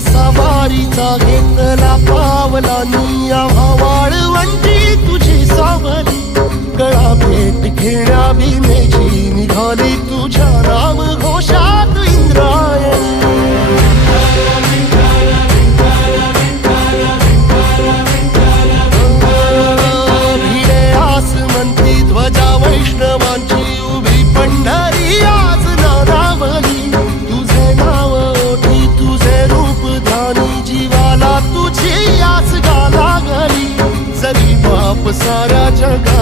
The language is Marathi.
सवारीचा घेतला पावला निया वाळवंटी तुझी सावली गळा भेट घेण्या भीमेची निघाली तुझ्या नाम घोषात इंद्रायणी भिडे आसमंती ध्वजा वैष्णवांची उभी पंढरी आज नानावली तुझे नाव ओठी तुझे रूप ध्यानी जीवाला तुझी आस गा लागली जरी बाप साऱ्या जगा